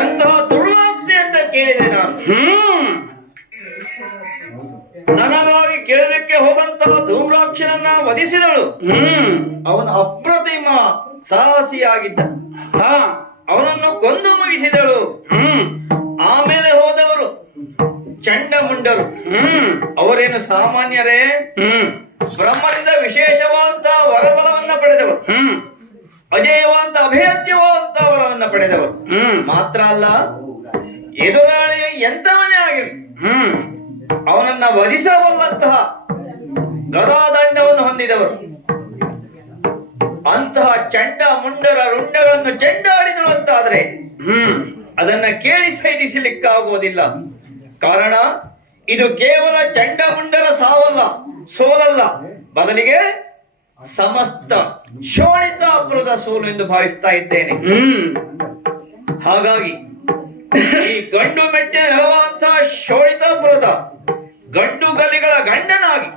ಎಂತಹ ದುರ್ವಾರ್ತೆ ಅಂತ ಕೇಳಿದೆ ನಾನು. ನನಗಾಗಿ ಕೇಳಲಿಕ್ಕೆ ಹೋದಂತಹ ಧೂಮ್ರಾಕ್ಷನನ್ನ ವಧಿಸಿದಳು. ಅವನು ಅಪ್ರತಿಮ ಸಾಹಸಿಯಾಗಿದ್ದ. ಅವನನ್ನು ಕೊಂದು ಮುಗಿಸಿದಳು. ಆಮೇಲೆ ಹೋದವರು ಚಂಡಮುಂಡರು. ಅವರೇನು ಸಾಮಾನ್ಯರೇ? ಬ್ರಹ್ಮನಿಂದ ವಿಶೇಷವಾದಂತ ವರಬಲವನ್ನ ಪಡೆದವರು, ಅಜೇಯವಾದಂತ ಅಭೇದ್ಯವಾದಂತ ವರವನ್ನ ಪಡೆದವರು. ಮಾತ್ರ ಅಲ್ಲ, ಎದುರಾಳಿಯ ಎಂತವನೇ ಆಗಿರಲಿ ಅವನನ್ನ ವಧಿಸಬಲ್ಲಂತಹ ಗದಾದಂಡವನ್ನು ಹೊಂದಿದವರು. ಅಂತಹ ಚಂಡ ಮುಂಡರ ರುಂಡಗಳನ್ನು ಚೆಂಡಾಡಿದಳು ಅಂತಾದ್ರೆ ಅದನ್ನ ಕೇಳಿ ಸೈರಿಸಲಿಕ್ಕಾಗುವುದಿಲ್ಲ. ಕಾರಣ ಇದು ಕೇವಲ ಚಂಡಮುಂಡರ ಸಾವಲ್ಲ, ಸೋಲಲ್ಲ, ಬದಲಿಗೆ ಸಮಸ್ತ ಶೋಣಿತಾಪುರದ ಸೋಲು ಎಂದು ಭಾವಿಸ್ತಾ ಇದ್ದೇನೆ. ಹಾಗಾಗಿ ಈ ಗಂಡು ಮೆಟ್ಟಿನ ನೆಲವಂತಹ ಶೋಣಿತಾಪುರದ ಗಂಡು ಗಲಿಗಳ ಗಂಡನಾಗಿ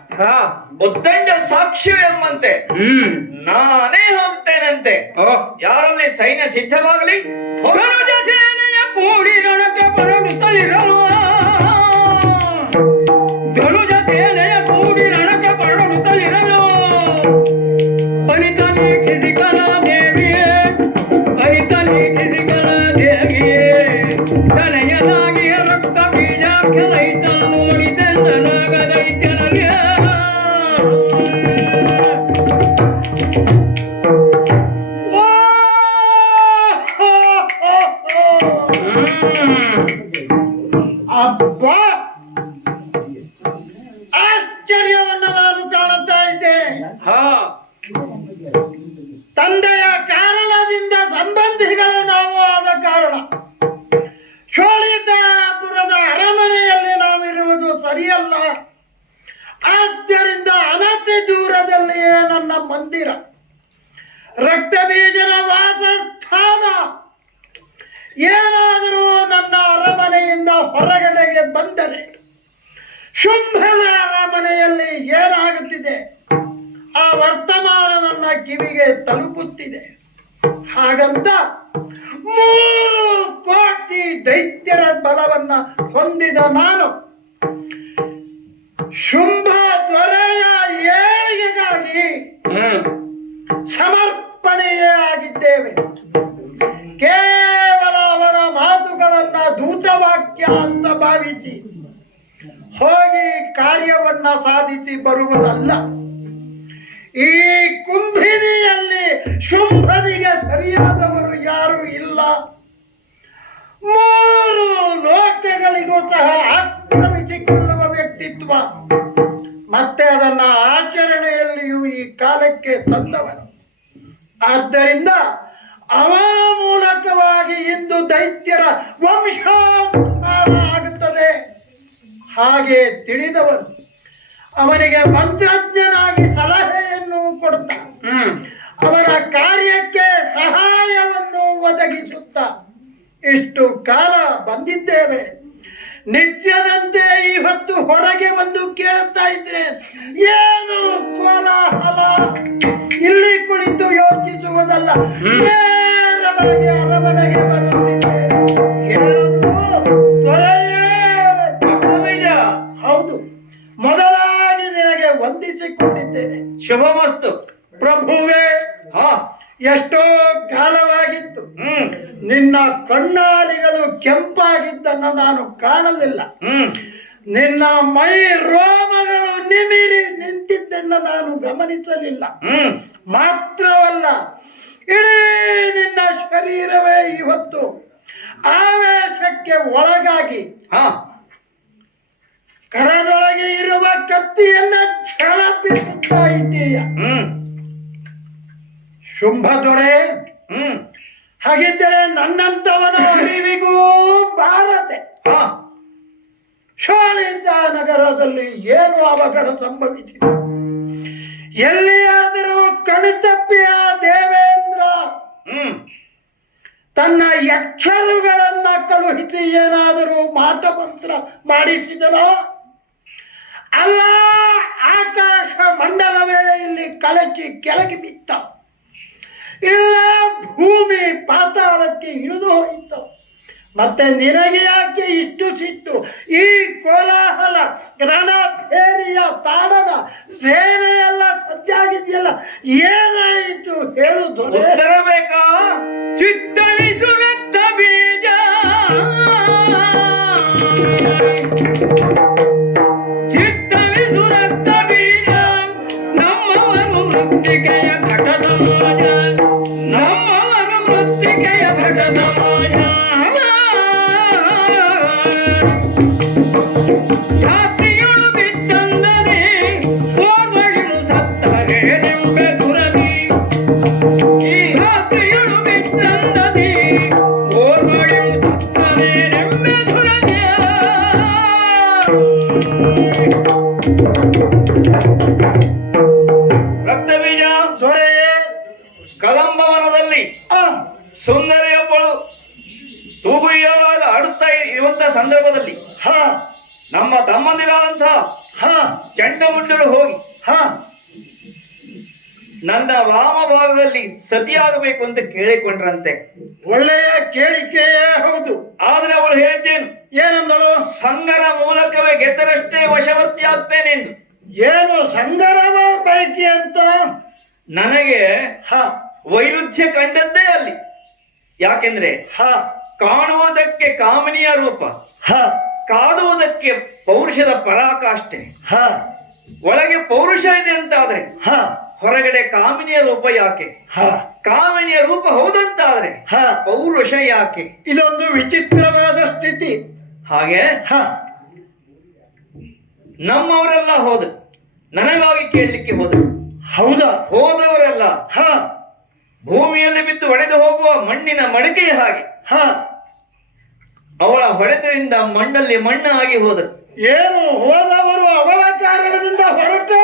ಉದ್ದಂಡ ಸಾಕ್ಷಿ ಎಂಬಂತೆ ನಾನೇ ಹೋಗ್ತೇನಂತೆ. ಯಾರಲ್ಲಿ ಸೈನ್ಯ ಸಿದ್ಧವಾಗಲಿ. ಕೂಡಿ ರಣಕ್ಕೆ ಪರಡುತ್ತಲಿರಲು ಧನುಜ ಸೇನೆಯ ಕೂಡಿ ರಣಕ್ಕೆ ಪರಡುತ್ತಲಿರಲು ಅರಿತಲಿ ಕಿಸಿಕಲ ದೇವಿಯೇ, ಅರಿತಲಿ ಕಿಸಿಕಲ ದೇವಿಯೇ, ತಲೆಯದಾಗಿ ರಕ್ತ ಬೀಜ ಕೆಲೈತಲು ನೋಡಿದೆಲ್ಲನಾಗದೈತೆನಗೆ. ಅಬ್ಬಾ, ಆಶ್ಚರ್ಯವನ್ನ ನಾನು ಕಾಣುತ್ತಾ ಇದ್ದೆ. ತಂದೆಯ ಕಾರಣದಿಂದ ಸಂಬಂಧಿಗಳು ನಾವು ಆದ ಕಾರಣ ಶೋಳಿತಾಪುರದ ಅರಮನೆಯಲ್ಲಿ ನಾವಿರುವುದು ಸರಿಯಲ್ಲ. ಆದ್ದರಿಂದ ಅನತಿ ದೂರದಲ್ಲಿಯೇ ನನ್ನ ಮಂದಿರ, ರಕ್ತಬೀಜನ ವಾಸಸ್ಥಾನ. ಏನಾದರೂ ನನ್ನ ಅರಮನೆಯಿಂದ ಹೊರಗಡೆಗೆ ಬಂದರೆ ಶುಂಭನ ಅರಮನೆಯಲ್ಲಿ ಏನಾಗುತ್ತಿದೆ ಆ ವರ್ತಮಾನ ನನ್ನ ಕಿವಿಗೆ ತಲುಪುತ್ತಿದೆ. ಹಾಗಂತ 3 ಕೋಟಿ ದೈತ್ಯರ ಬಲವನ್ನ ಹೊಂದಿದ ನಾನು ಶುಂಭ ದೊರೆಯ ಏಳಿಗೆಗಾಗಿ ಸಮರ್ಪಣೆಯೇ ಆಗಿದ್ದೇವೆ. ಕೇವಲ ಅವರ ಮಾತುಗಳನ್ನ ದೂತವಾಕ್ಯ ಅಂತ ಭಾವಿಸಿ ಹೋಗಿ ಕಾರ್ಯವನ್ನ ಸಾಧಿಸಿ ಬರುವುದಲ್ಲ. ಈ ಕುಂಭಿನಿಯಲ್ಲಿ ಶುಂಭನಿಗೆ ಸರಿಯಾದವರು ಯಾರು ಇಲ್ಲ. 3 ಲೋಕಗಳಿಗೂ ಸಹ ಆಕ್ರಮಿಸಿಕೊಳ್ಳುವ ವ್ಯಕ್ತಿತ್ವ, ಮತ್ತೆ ಅದನ್ನ ಆಚರಣೆಯಲ್ಲಿಯೂ ಈ ಕಾಲಕ್ಕೆ ತಂದವನು. ಆದ್ದರಿಂದ ಅವನ ಮೂಲಕವಾಗಿ ಇಂದು ದೈತ್ಯರ ವಂಶೋದ್ಧಾರ ಆಗುತ್ತದೆ. ಹಾಗೆ ತಿಳಿದವನು ಅವನಿಗೆ ಮಂತ್ರಜ್ಞನಾಗಿ ಸಲಹೆಯನ್ನು ಕೊಡುತ್ತಾ ಅವರ ಕಾರ್ಯಕ್ಕೆ ಸಹಾಯವನ್ನು ಒದಗಿಸುತ್ತಾ ಇಷ್ಟು ಕಾಲ ಬಂದಿದ್ದೇವೆ. ನಿತ್ಯದಂತೆ ಇವತ್ತು ಹೊರಗೆ ಬಂದು ಕೇಳುತ್ತಾ ಇದ್ರೆ ಏನು ಕೋಲಾಹಲ. ಇಲ್ಲಿ ಕುಳಿತು ಯೋಚಿಸುವುದಲ್ಲ, ನೇರವಾಗಿ ಅರಮನೆಗೆ ಬರುತ್ತಿದೆ. ಹೌದು, ಮೊದಲಾಗಿ ನಿನಗೆ ವಂದಿಸಿಕೊಂಡಿದ್ದೇನೆ. ಶುಭಮಸ್ತು ಪ್ರಭುವೇ. ಎಷ್ಟೋ ಕಾಲವಾಗಿತ್ತು ನಿನ್ನ ಕಣ್ಣಾಲಿಗಳು ಕೆಂಪಾಗಿದ್ದನ್ನು ನಾನು ಕಾಣಲಿಲ್ಲ. ನಿನ್ನ ಮೈ ರೋಮಗಳು ನಿಮಿರಿ ನಿಂತಿದ್ದನ್ನು ನಾನು ಗಮನಿಸಲಿಲ್ಲ. ಮಾತ್ರವಲ್ಲ, ಇಡೀ ನಿನ್ನ ಶರೀರವೇ ಇವತ್ತು ಆವೇಶಕ್ಕೆ ಒಳಗಾಗಿ ಕರದೊಳಗೆ ಇರುವ ಕತ್ತಿಯನ್ನ ಛಳಪಿಸುತ್ತಾ ಇದ್ದೀಯ. ಶುಂಭ ದೊರೆ, ಹಾಗಿದ್ದರೆ ನನ್ನಂತವನ ಅರಿವಿಗೂ ಬಾರದೆ ಶೋಳಿತ ನಗರದಲ್ಲಿ ಏನು ಅವಘಡ ಸಂಭವಿಸಿದೆ? ಎಲ್ಲಿಯಾದರೂ ಕಣ್ತಪ್ಪಿಯ ದೇವೇಂದ್ರ ತನ್ನ ಯಕ್ಷರುಗಳನ್ನ ಕಳುಹಿಸಿ ಏನಾದರೂ ಮಾಟಮಂತ್ರ ಮಾಡಿಸಿದನೋ? ಅಲ್ಲ, ಆಕಾಶ ಮಂಡಲವೇ ಇಲ್ಲಿ ಕಳಚಿ ಕೆಳಗೆ ಬಿತ್ತ, ಇಲ್ಲ ಭೂಮಿ ಪಾತಾಳಕ್ಕೆ ಇಳಿದು ಹೋಯಿತು. ಮತ್ತೆ ನಿನಗೆ ಯಾಕೆ ಇಷ್ಟು ಸಿಟ್ಟು? ಈ ಕೋಲಾಹಲ, ರಣಭೇರಿಯ ತಾಡನ ಸೇನೆಯೆಲ್ಲ ಸಜ್ಜಾಗಿದೆಯಲ್ಲ, ಏನಾಯಿತು ಹೇಳುದು? ಉತ್ತರ ಬೇಕಾ? ಚಿತ್ತವಿಸುರತ್ತ ಬೀಜ ಚಿತ್ತವಿಸುರತ್ತ ಬೀಜ ನಮ್ಮವರು ಮೃತ್ತಿಕೆಯ ಘಟ ಸಮಾಜ, ನಮ್ಮವರು ಮೃತ್ತಿಕೆಯ ಘಟ ಸಮಾಜ. ಜಾತಿಯೊಳು ಬಿತ್ತಂದರೆ ಓರ್ವಳಿಲು ಸತ್ತರೆ ನೆಂಬೆ ದುರದಿ, ಜಾತಿಯೊಳು ಬಿತ್ತಂದದಿ ಓರ್ವಳಿಲು ಸತ್ತರೆ ನೆಂಬೆ ದುರದಿ. ರಕ್ತಬೀಜ ದೊರೆಯೇ, ಕದಂಬವನದಲ್ಲಿ ಸುಂದರಿಯೊಬ್ಬಳು ತೂಗುಯ್ಯಾಲ ಆಡುತ್ತಾ ಇರುವಂತ ಸಂದರ್ಭದಲ್ಲಿ ನಮ್ಮ ತಮ್ಮಂದಿರಾದಂತಹ ಚಂಡಮುಂಡರು ಹೋಗಿ ನನ್ನ ವಾಮ ಭಾಗದಲ್ಲಿ ಸತಿಯಾಗಬೇಕು ಅಂತ ಕೇಳಿಕೊಂಡ್ರಂತೆ. ಒಳ್ಳೆಯ ಕೇಳಿಕೆಯೇ ಹೌದು. ಆದ್ರೆ ಅವಳು ಹೇಳಿದ್ದೇನು? ಏನಂದಳು? ಸಂಗರ ಮೂಲಕವೇ ಗೆದ್ದರಷ್ಟೇ ವಶವರ್ತಿ ಆಗ್ತೇನೆ ಎಂದು. ಏನು ಸಂಗರವ ಪೈಕಿ ಅಂತ? ನನಗೆ ವೈರುಧ್ಯ ಕಂಡದ್ದೇ ಅಲ್ಲಿ. ಯಾಕೆಂದ್ರೆ ಕಾಣುವುದಕ್ಕೆ ಕಾಮಿನಿಯ ರೂಪ, ಕಾದುವುದಕ್ಕೆ ಪೌರುಷದ ಪರಾಕಾಷ್ಠೆ. ಒಳಗೆ ಪೌರುಷ ಇದೆ ಅಂತಾದ್ರೆ ಹೊರಗಡೆ ಕಾಮಿನಿಯ ರೂಪ ಯಾಕೆ? ಕಾಮಿನಿಯ ರೂಪ ಹೌದಂತಾದ್ರೆ ಪೌರುಷ ಯಾಕೆ? ಇದೊಂದು ವಿಚಿತ್ರವಾದ ಸ್ಥಿತಿ. ಹಾಗೆ ನಮ್ಮವರೆಲ್ಲ ಹೋದ, ನನಗಾಗಿ ಕೇಳಲಿಕ್ಕೆ ಹೋದರು. ಹೌದಾ? ಹೋದವರೆಲ್ಲ ಭೂಮಿಯಲ್ಲಿ ಬಿದ್ದು ಒಡೆದು ಹೋಗುವ ಮಣ್ಣಿನ ಮಡಿಕೆಯ ಹಾಗೆ ಅವಳ ಹೊಡೆತದಿಂದ ಮಣ್ಣಲ್ಲಿ ಮಣ್ಣು ಆಗಿ ಹೋದರು. ಏನು ಹೋದವರು ಅವಳ ಕಾರಣದಿಂದ ಹೊರಟೇ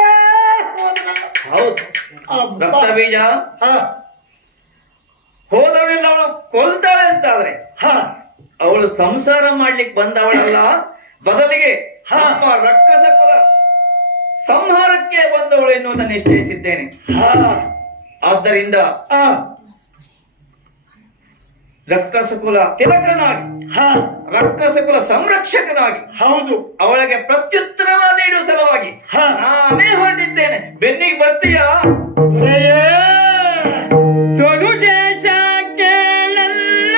ಹೌದು. ರಕ್ತಬೀಜ ಹೋದವಳೆಲ್ಲ ಅವಳು ಕೊಲ್ತಾಳೆ ಅಂತಾದ್ರೆ ಅವಳು ಸಂಸಾರ ಮಾಡ್ಲಿಕ್ಕೆ ಬಂದವಳಲ್ಲ, ಬದಲಿಗೆ ನಮ್ಮ ರಕ್ಕಸ ಕುಲ ಸಂಹಾರಕ್ಕೆ ಬಂದವಳು ಎನ್ನುವುದನ್ನು ನಿಶ್ಚಯಿಸಿದ್ದೇನೆ. ಆದ್ದರಿಂದ ರಕ್ಕಸ ಕುಲ ತಿಲಕನಾಗಿ, ರಕ್ಕಸ ಕುಲ ಸಂರಕ್ಷಕನಾಗಿ ಹೌದು ಅವಳಿಗೆ ಪ್ರತ್ಯುತ್ತರ ನೀಡುವ ಸಲುವಾಗಿ ನಾನೇ ಹೊರಟಿದ್ದೇನೆ. ಬೆನ್ನಿಗೆ ಬರ್ತೀಯಾ? ತೊಡು ದೇಶ ಕೇಳಲ್ಲ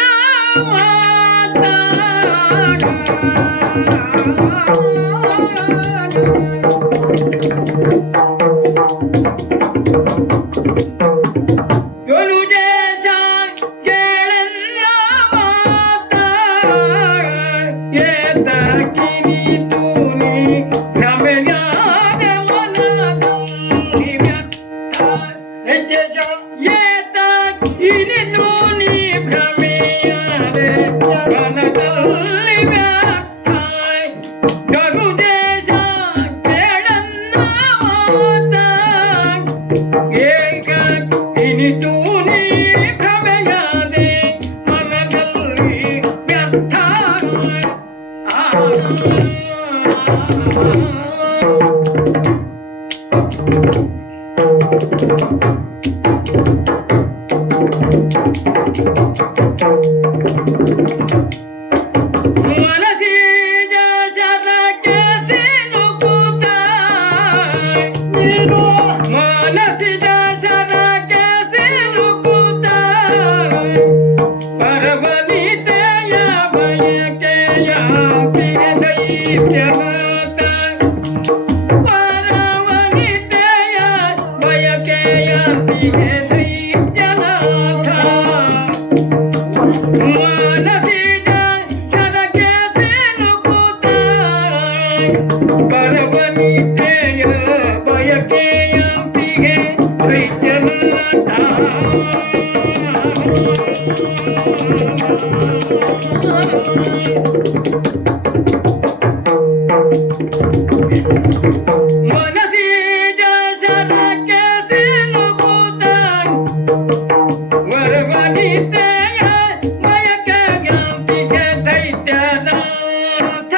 ಮನಸೀಜ ಶರಕ್ಕೆ ಸಿಲುಕುತ್ತಾನ್ ವರವನಿತೆಯ ಮಯಕಗಾಂತಿಗೆ ದೈತ್ಯನಾಥ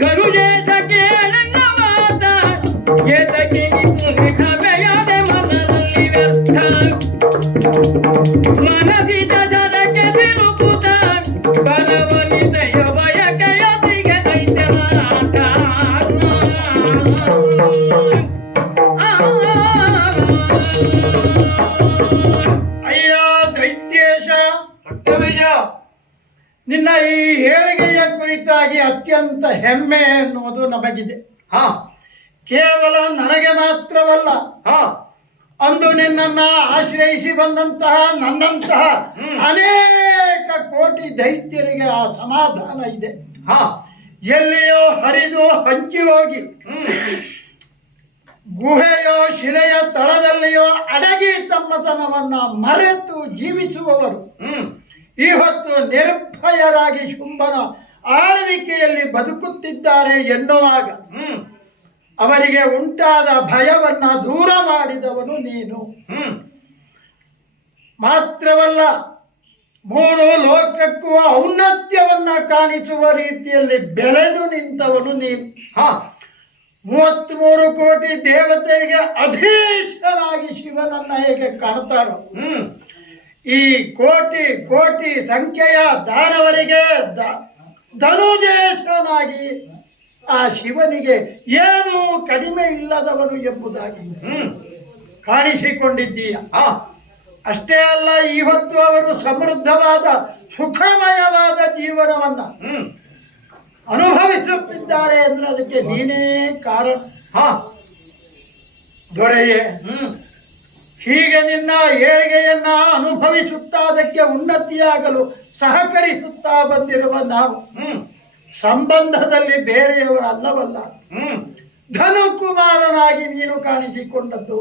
ಗರುಜೇಶ ಕೇಳನ್ನ ಮಾತ ಏತಕ್ಕೆ ಬೇಯಾದೆ ಮನದಲ್ಲಿ ವ್ಯರ್ಥ ಮನಸಿದ ಜನಕ್ಕೆ ಸಿಲುಕುತ್ತ ಬಲವನಿದೆಯ ಬಯಕೆಯೊಂದಿಗೆ ದೈತ್ಯನಾಥ ಅಯ್ಯ ದೈತ್ಯೇಶ, ಭಕ್ತಬೀಜ, ನಿನ್ನ ಈ ಏಳಿಗೆಯ ಕುರಿತಾಗಿ ಅತ್ಯಂತ ಹೆಮ್ಮೆ ಎನ್ನುವುದು ನಮಗಿದೆ. ಹಾ ಕೇವಲ ನನಗೆ ಮಾತ್ರವಲ್ಲ, ಹಾ ಅಂದು ನಿನ್ನನ್ನ ಆಶ್ರಯಿಸಿ ಬಂದಂತಹ ನನ್ನಂತಹ ಅನೇಕ ಕೋಟಿ ದೈತ್ಯರಿಗೆ ಆ ಸಮಾಧಾನ ಇದೆ. ಹಾ ಎಲ್ಲಿಯೋ ಹರಿದು ಹಂಚಿ ಹೋಗಿ ಗುಹೆಯೋ ಶಿಲೆಯ ತಳದಲ್ಲಿಯೋ ಅಡಗಿ ತಮ್ಮತನವನ್ನ ಮರೆತು ಜೀವಿಸುವವರು ಈ ಹೊತ್ತು ನಿರ್ಭಯರಾಗಿ ಶುಂಭನ ಆಳ್ವಿಕೆಯಲ್ಲಿ ಬದುಕುತ್ತಿದ್ದಾರೆ ಎನ್ನುವಾಗ ಅವರಿಗೆ ಉಂಟಾದ ಭಯವನ್ನ ದೂರ ಮಾಡಿದವನು ನೀನು. ಮಾತ್ರವಲ್ಲ, ಮೂರು ಲೋಕಕ್ಕೂ ಔನ್ನತ್ಯವನ್ನ ಕಾಣಿಸುವ ರೀತಿಯಲ್ಲಿ ಬೆಳೆದು ನಿಂತವನು ನೀನು. 33 ಕೋಟಿ ದೇವತೆಗೆ ಅಧೀಶನಾಗಿ ಶಿವನನ್ನ ಹೇಗೆ ಕಾಣ್ತಾರೋ, ಈ ಕೋಟಿ ಕೋಟಿ ಸಂಖ್ಯೆಯ ದಾನವರಿಗೆ ಧನುಜೇಶನಾಗಿ ಆ ಶಿವನಿಗೆ ಏನೂ ಕಡಿಮೆ ಇಲ್ಲದವನು ಎಂಬುದಾಗಿ ಕಾಣಿಸಿಕೊಂಡಿದ್ದೀಯ. ಅಷ್ಟೇ ಅಲ್ಲ, ಇವತ್ತು ಅವರು ಸಮೃದ್ಧವಾದ ಸುಖಮಯವಾದ ಜೀವನವನ್ನ ಅನುಭವಿಸುತ್ತಿದ್ದಾರೆ ಅಂದ್ರೆ ಅದಕ್ಕೆ ನೀನೇ ಕಾರಣ. ದೊರೆಯೇ, ಹೀಗೆ ನಿನ್ನ ಏಳಿಗೆಯನ್ನ ಅನುಭವಿಸುತ್ತಾ ಅದಕ್ಕೆ ಉನ್ನತಿಯಾಗಲು ಸಹಕರಿಸುತ್ತಾ ಬಂದಿರುವ ನಾವು ಸಂಬಂಧದಲ್ಲಿ ಬೇರೆಯವರಲ್ಲವಲ್ಲ. ಧನುಕುಮಾರನಾಗಿ ನೀನು ಕಾಣಿಸಿಕೊಂಡದ್ದು,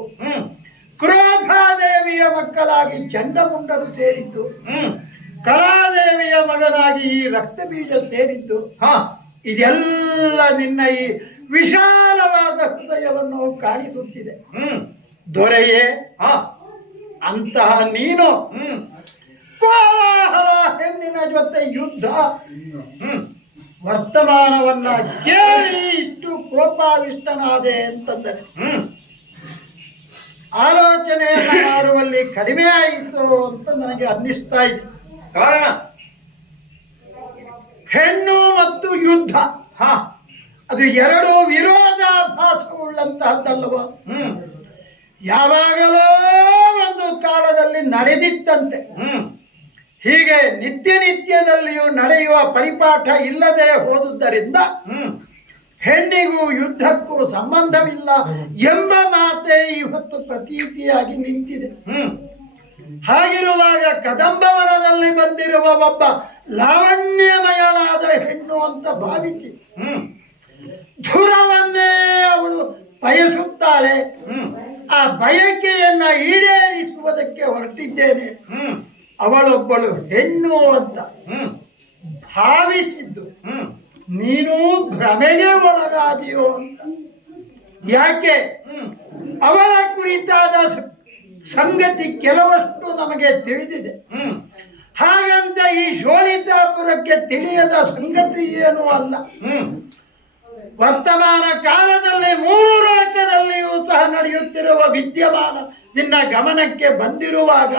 ಕ್ರೋಧಾದೇವಿಯ ಮಕ್ಕಳಾಗಿ ಚಂಡಮುಂಡರು ಸೇರಿದ್ದು, ಕಲಾದೇವಿಯ ಮಗನಾಗಿ ಈ ರಕ್ತಬೀಜ ಸೇರಿದ್ದು, ಇದೆಲ್ಲ ನಿನ್ನ ಈ ವಿಶಾಲವಾದ ಹೃದಯವನ್ನು ಕಾಣಿಸುತ್ತಿದೆ. ದೊರೆಯೇ, ಅಂತಹ ನೀನು ಕೋಲಾಹಲ ಹೆಣ್ಣಿನ ಜೊತೆ ಯುದ್ಧ ವರ್ತಮಾನವನ್ನ ಕೇಳಿ ಇಷ್ಟು ಕೋಪಾವಿಷ್ಟನಾದೆ ಅಂತಂದರೆ ಆಲೋಚನೆಯನ್ನು ಮಾಡುವಲ್ಲಿ ಕಡಿಮೆ ಆಯಿತು ಅಂತ ನನಗೆ ಅನ್ನಿಸ್ತಾ ಇದೆ. ಕಾರಣ ಹೆಣ್ಣು ಮತ್ತು ಯುದ್ಧ, ಅದು ಎರಡು ವಿರೋಧಾಭಾಸವುಳ್ಳಂತಹದ್ದಲ್ಲವ. ಯಾವಾಗಲೋ ಒಂದು ಕಾಲದಲ್ಲಿ ನಡೆದಿತ್ತಂತೆ. ಹೀಗೆ ನಿತ್ಯ ನಿತ್ಯದಲ್ಲಿಯೂ ನಡೆಯುವ ಪರಿಪಾಠ ಇಲ್ಲದೆ ಹೋದುದರಿಂದ ಹೆಣ್ಣಿಗೂ ಯುದ್ಧಕ್ಕೂ ಸಂಬಂಧವಿಲ್ಲ ಎಂಬ ಮಾತೆ ಇವತ್ತು ಪ್ರತೀತಿಯಾಗಿ ನಿಂತಿದೆ. ಹಾಗಿರುವಾಗ ಕದಂಬವನದಲ್ಲಿ ಬಂದಿರುವ ಒಬ್ಬ ಲಾವಣ್ಯಮಯವಾದ ಹೆಣ್ಣು ಅಂತ ಭಾವಿಸಿ ಧುರವನ್ನೇ ಅವಳು ಬಯಸುತ್ತಾಳೆ. ಆ ಬಯಕೆಯನ್ನ ಈಡೇರಿಸುವುದಕ್ಕೆ ಹೊರಟಿದ್ದೇನೆ. ಅವಳೊಬ್ಬಳು ಹೆಣ್ಣು ಅಂತ ಭಾವಿಸಿದ್ದು ನೀನು ಭ್ರಮೆಗೆ ಒಳಗಾದಿಯೋ ಅಂತ. ಯಾಕೆ? ಅವಳ ಕುರಿತಾದ ಸಂಗತಿ ಕೆಲವಷ್ಟು ನಮಗೆ ತಿಳಿದಿದೆ. ಹಾಗಂತ ಈ ಶೋಣಿತಾಪುರಕ್ಕೆ ತಿಳಿಯದ ಸಂಗತಿ ಏನೂ ಅಲ್ಲ. ವರ್ತಮಾನ ಕಾಲದಲ್ಲಿ 3 ಲೋಕದಲ್ಲಿಯೂ ಸಹ ನಡೆಯುತ್ತಿರುವ ವಿದ್ಯಮಾನ ನಿನ್ನ ಗಮನಕ್ಕೆ ಬಂದಿರುವಾಗ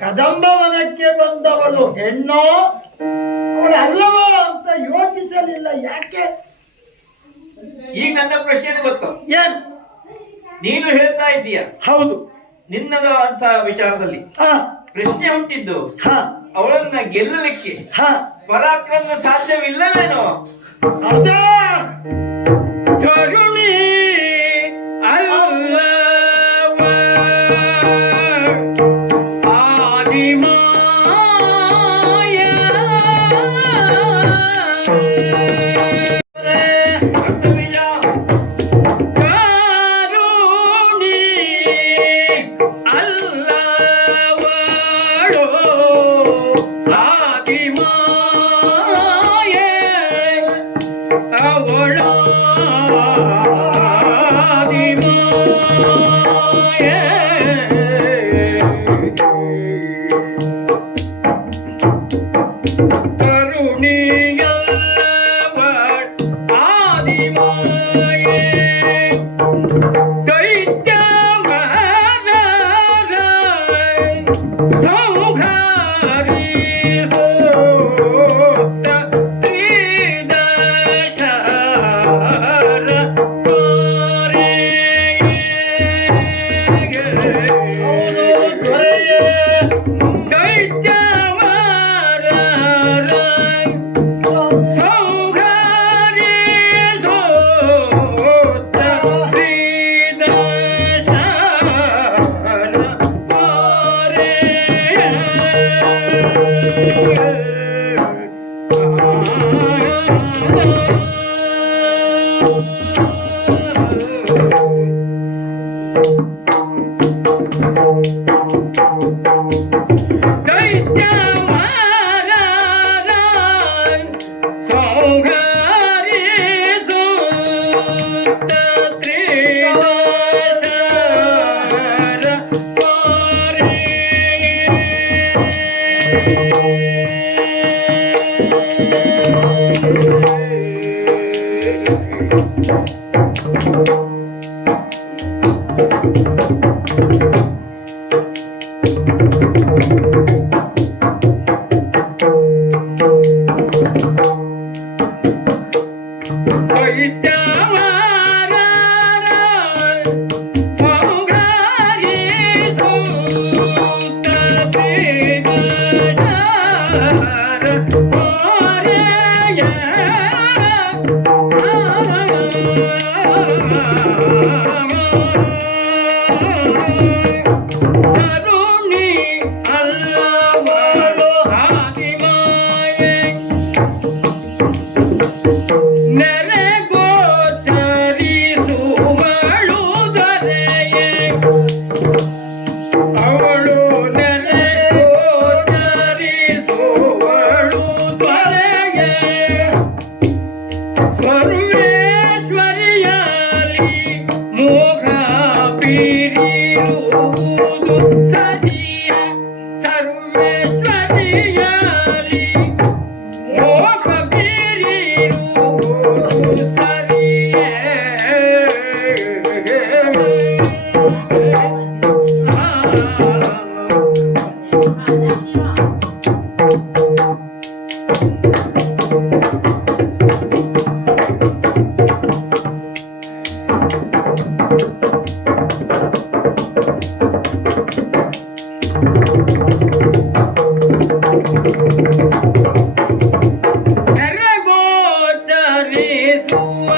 ಕದಂಬವನಕ್ಕೆ ಬಂದವಳು ಹೆಣ್ಣೋ ಅವಳು ಅಲ್ಲವೋ ಅಂತ ಯೋಚಿಸಲಿಲ್ಲ. ಯಾಕೆ? ಈಗ ನನ್ನ ಪ್ರಶ್ನೆ ಗೊತ್ತು. ಏನು ನೀನು ಹೇಳ್ತಾ ಇದ್ದೀಯ? ಹೌದು. ನಿನ್ನದ ಅಂತ ವಿಚಾರದಲ್ಲಿ ಪ್ರಶ್ನೆ ಹುಟ್ಟಿದ್ದು ಅವಳನ್ನ ಗೆಲ್ಲಲಿಕ್ಕೆ ಪರಾಕ್ರಮ ಸಾಧ್ಯವಿಲ್ಲವೇನೋ? ಹೌದಾ? ಕರುಣಿ ಅಲ್ಲವ ಆದಿಮಾಯ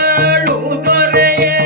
ಹೌದು ದೊರೆಯೇ.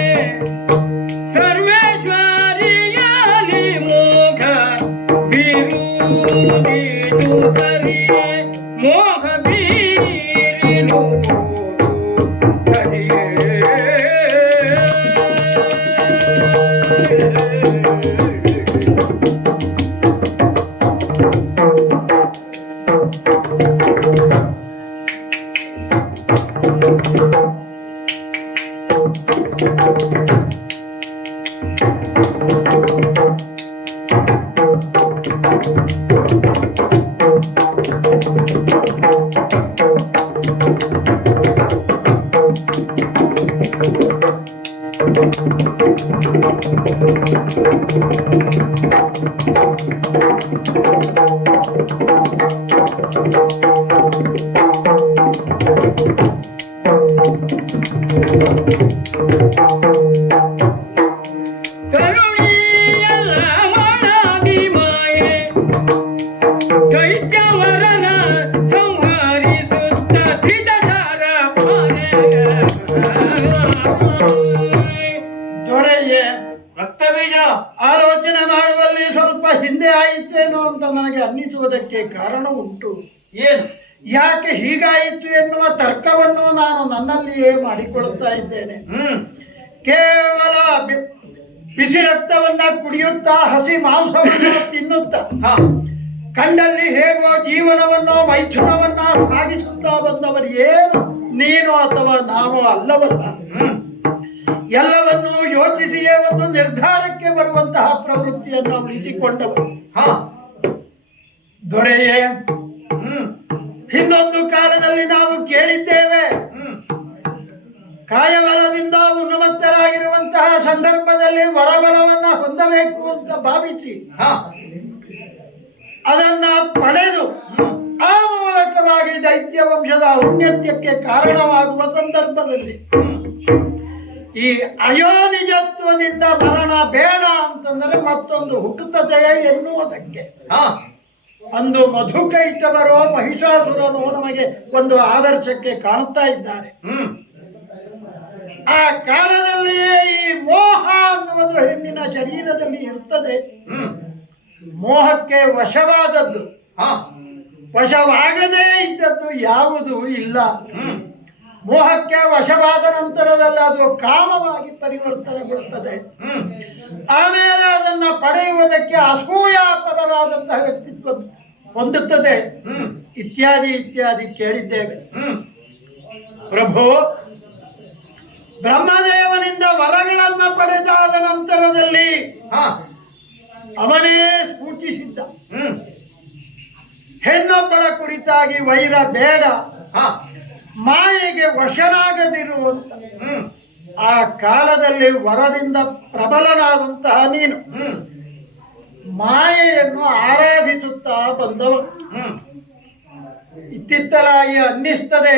ದೊರೆಯೇ, ರಕ್ತಬೀಜ ಆಲೋಚನೆ ಮಾಡುವಲ್ಲಿ ಸ್ವಲ್ಪ ಹಿಂದೆ ಆಯಿತೇನೋ ಅಂತ ನನಗೆ ಅನ್ನಿಸುವುದಕ್ಕೆ ಕಾರಣ ಉಂಟು. ಏನು? ಯಾಕೆ ಹೀಗಾಯಿತು ಎನ್ನುವ ತರ್ಕವನ್ನು ನಾನು ನನ್ನಲ್ಲಿಯೇ ಮಾಡಿಕೊಳ್ಳುತ್ತಾ ಇದ್ದೇನೆ. ಕೇವಲ ಬಿಸಿ ರಕ್ತವನ್ನ ಕುಡಿಯುತ್ತಾ ಹಸಿ ಮಾಂಸವನ್ನ ತಿನ್ನುತ್ತಾ ಕಂಡಲ್ಲಿ ಹೇಗೋ ಜೀವನವನ್ನು ಮೈಥುನವನ್ನ ಸಾಗಿಸುತ್ತಾ ಬಂದವರು ಏನು ನೀನು ಅಥವಾ ನಾವು ಅಲ್ಲವಲ್ಲ. ಎಲ್ಲವನ್ನೂ ಯೋಚಿಸಿಯೇ ಒಂದು ನಿರ್ಧಾರಕ್ಕೆ ಬರುವಂತಹ ಪ್ರವೃತ್ತಿಯನ್ನು ಉಳಿಸಿಕೊಂಡವರು. ದೊರೆಯೇ, ಹಿಂದೊಂದು ಕಾಲದಲ್ಲಿ ನಾವು ಕೇಳಿದ್ದೇವೆ, ಕಾಯಬಲದಿಂದ ಉನ್ಮತ್ತರಾಗಿರುವಂತಹ ಸಂದರ್ಭದಲ್ಲಿ ವರಬಲವನ್ನ ಹೊಂದಬೇಕು ಅಂತ ಭಾವಿಸಿ ಅದನ್ನ ಪಡೆದು ಆ ಮೂಲಕವಾಗಿ ದೈತ್ಯ ವಂಶದ ಔನ್ನತ್ಯಕ್ಕೆ ಕಾರಣವಾಗುವ ಸಂದರ್ಭದಲ್ಲಿ ಈ ಅಯೋನಿಜತ್ವದಿಂದ ಮರಣ ಬೇಡ ಅಂತಂದರೆ ಮತ್ತೊಂದು ಹುಟ್ಟುತ್ತದೆ ಎನ್ನುವುದಕ್ಕೆ ಅಂದು ಮಧುಕೈಟವರೋ ಮಹಿಷಾಸುರನೋ ನಮಗೆ ಒಂದು ಆದರ್ಶಕ್ಕೆ ಕಾಣುತ್ತಾ ಇದ್ದಾರೆ. ಆ ಕಾಲದಲ್ಲಿಯೇ ಈ ಮೋಹ ಅನ್ನುವುದು ಹೆಣ್ಣಿನ ಶರೀರದಲ್ಲಿ ಇರ್ತದೆ. ಮೋಹಕ್ಕೆ ವಶವಾದದ್ದು, ವಶವಾಗದೇ ಇದ್ದದ್ದು ಯಾವುದೂ ಇಲ್ಲ. ಮೋಹಕ್ಕೆ ವಶವಾದ ನಂತರದಲ್ಲಿ ಅದು ಕಾಮವಾಗಿ ಪರಿವರ್ತನೆಗೊಳ್ಳುತ್ತದೆ. ಆಮೇಲೆ ಅದನ್ನ ಪಡೆಯುವುದಕ್ಕೆ ಅಸೂಯಾಪರರಾದಂತಹ ವ್ಯಕ್ತಿತ್ವ ಹೊಂದುತ್ತದೆ. ಇತ್ಯಾದಿ ಇತ್ಯಾದಿ ಕೇಳಿದ್ದೇವೆ. ಪ್ರಭು, ಬ್ರಹ್ಮದೇವನಿಂದ ವರಗಳನ್ನ ಪಡೆದಾದ ನಂತರದಲ್ಲಿ ಅವನೇ ಸೂಚಿಸಿದ್ದ, ಹೆಣ್ಣೊಬ್ಬಳ ಕುರಿತಾಗಿ ವೈರ ಬೇಡ, ಮಾಯೆಗೆ ವಶನಾಗದಿರುವಂತ. ಆ ಕಾಲದಲ್ಲಿ ವರದಿಂದ ಪ್ರಬಲನಾದಂತಹ ನೀನು ಮಾಯೆಯನ್ನು ಆರಾಧಿಸುತ್ತಾ ಬಂದವ. ಇತ್ತಿತ್ತಲಾಗಿ ಅನ್ನಿಸ್ತದೆ,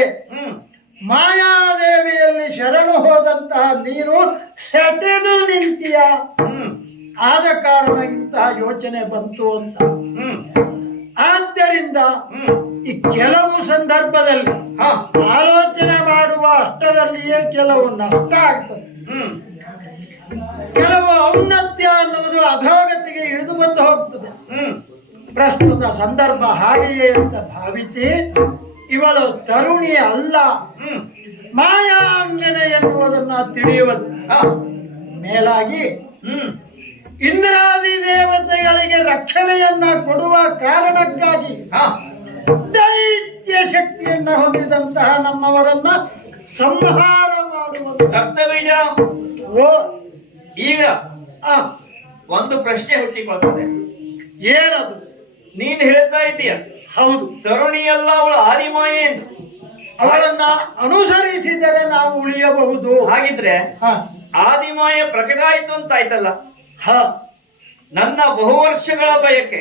ಮಾಯಾದೇವಿಯಲ್ಲಿ ಶರಣು ಹೋದಂತಹ ನೀನು ಸೆಟೆದು ನಿಂತಿಯ. ಆದ ಕಾರಣ ಇಂತಹ ಯೋಚನೆ ಬಂತು ಅಂತ. ಆದ್ದರಿಂದ ಈ ಕೆಲವು ಸಂದರ್ಭದಲ್ಲಿ ಆಲೋಚನೆ ಮಾಡುವ ಅಷ್ಟರಲ್ಲಿಯೇ ಕೆಲವು ನಷ್ಟ ಆಗ್ತದೆ. ಕೆಲವು ಔನ್ನತ್ಯ ಅನ್ನುವುದು ಅಧೋಗತಿಗೆ ಇಳಿದು ಬಂದು ಹೋಗ್ತದೆ. ಪ್ರಸ್ತುತ ಸಂದರ್ಭ ಹಾಗೆಯೇ ಅಂತ ಭಾವಿಸಿ ಇವಳು ತರುಣಿ ಅಲ್ಲ, ಮಾಯಾಂಗನೆ ಎನ್ನುವುದನ್ನ ತಿಳಿಯುವುದು. ಮೇಲಾಗಿ ಇಂದ್ರಾದಿ ದೇವತೆಗಳಿಗೆ ರಕ್ಷಣೆಯನ್ನ ಕೊಡುವ ಕಾರಣಕ್ಕಾಗಿ ದೈತ್ಯ ಶಕ್ತಿಯನ್ನ ಹೊಂದಿದಂತಹ ನಮ್ಮವರನ್ನ ಸಂಹಾರ ಮಾಡುವುದು. ಓ, ಈಗ ಒಂದು ಪ್ರಶ್ನೆ ಹುಟ್ಟಿಕೊಳ್ತದೆ. ಏನದು? ನೀನು ಹೇಳ್ತಾ ಇದ್ದೀಯ, ಹೌದು, ತರುಣಿಯಲ್ಲ ಅವಳು ಆದಿಮಾಯೆ ಎಂದು. ಅವಳನ್ನ ಅನುಸರಿಸಿದರೆ ನಾವು ಉಳಿಯಬಹುದು. ಹಾಗಿದ್ರೆ ಆದಿಮಾಯ ಪ್ರಕಟ ಆಯ್ತು ಅಂತ ಆಯ್ತಲ್ಲ. ನನ್ನ ಬಹುವರ್ಷಗಳ ಬಯಕೆ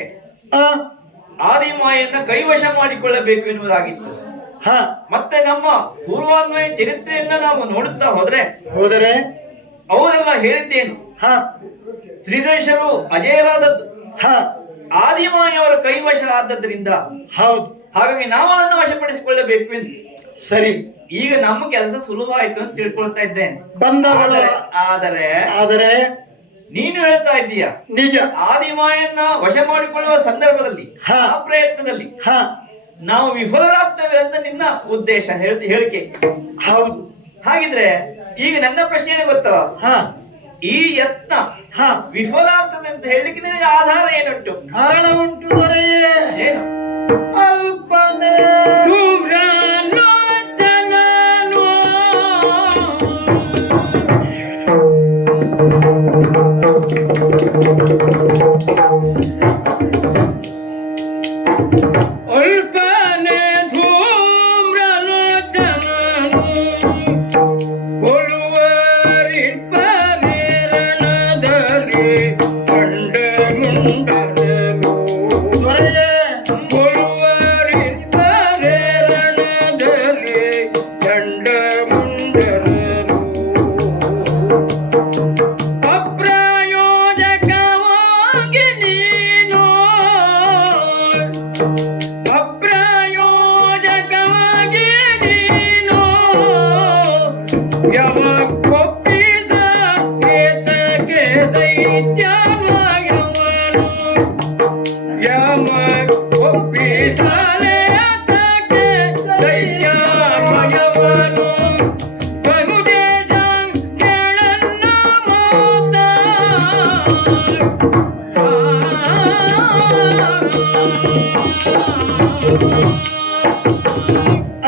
ಆದಿಮಾಯನ್ನ ಕೈವಶ ಮಾಡಿಕೊಳ್ಳಬೇಕು ಎನ್ನುವುದಾಗಿತ್ತು. ಮತ್ತೆ ನಮ್ಮ ಪೂರ್ವಾನ್ವಯ ಚರಿತ್ರೆಯನ್ನ ನಾವು ನೋಡುತ್ತಾ ಹೋದರೆ ಅವರೆಲ್ಲ ಹೇಳಿದ್ದೇನು? ತ್ರಿದೇಶರು ಅಜೇಯರಾದದ್ದು ಆದಿಮಾಯವರ ಕೈವಶ ಆದದ್ರಿಂದ. ಹೌದು, ಹಾಗಾಗಿ ನಾವು ಅದನ್ನು ವಶಪಡಿಸಿಕೊಳ್ಳಬೇಕು ಎಂದು. ಸರಿ, ಈಗ ನಮ್ಮ ಕೆಲಸ ಸುಲಭವಾಯಿತು ಅಂತ ತಿಳ್ಕೊಳ್ತಾ ಇದ್ದೇನೆ. ಆದರೆ ನೀನು ಹೇಳ್ತಾ ಇದ್ದೀಯ, ನಿಜ, ಆದಿಮಾಯನ್ನ ವಶ ಮಾಡಿಕೊಳ್ಳುವ ಸಂದರ್ಭದಲ್ಲಿ ಆ ಪ್ರಯತ್ನದಲ್ಲಿ ನಾವು ವಿಫಲರಾಗ್ತೇವೆ ಅಂತ ನಿನ್ನ ಉದ್ದೇಶ ಹೇಳಿಕೆ. ಹೌದು, ಹಾಗಿದ್ರೆ ಈಗ ನನ್ನ ಪ್ರಶ್ನೆ ಗೊತ್ತವ, ಈ ಯತ್ನ ವಿಫಲ ಆಗ್ತದೆ ಅಂತ ಹೇಳಲಿಕ್ಕೆ ನಿನಗೆ ಆಧಾರ ಏನುಂಟು? ಕಾರಣ ಉಂಟು ದೊರೆಯೇ. ಏನು? ಅಲ್ಪನೇ ಅಲ್ಪನೆ ಧೂಮ್ರಲೋಚನನು ಕೊಳುವರಿಪ್ಪನೇರಣದಲ್ಲಿ ಕಂಡ ಮುಂಡನು. ಕೊಳುವರಿಪ್ಪನೇರಣದಲ್ಲಿ ಕಂಡ ಮುಂಡನು. ಅಪ್ರಾಯೋಜಕವಾಗಿ ನೀನು ಯಾವಕ್ಕೊಪ್ಪಿಸ ಏತಕ್ಕೆ ದೈತ್ಯಮಯವನು. ಯಾವಕ್ಕೊಪ್ಪಿಸಲೇ ಏತಕ್ಕೆ ದೈತ್ಯಮಯವನು. ಕನುದೇಶ ಕೇಳನ್ನ ಮಾತ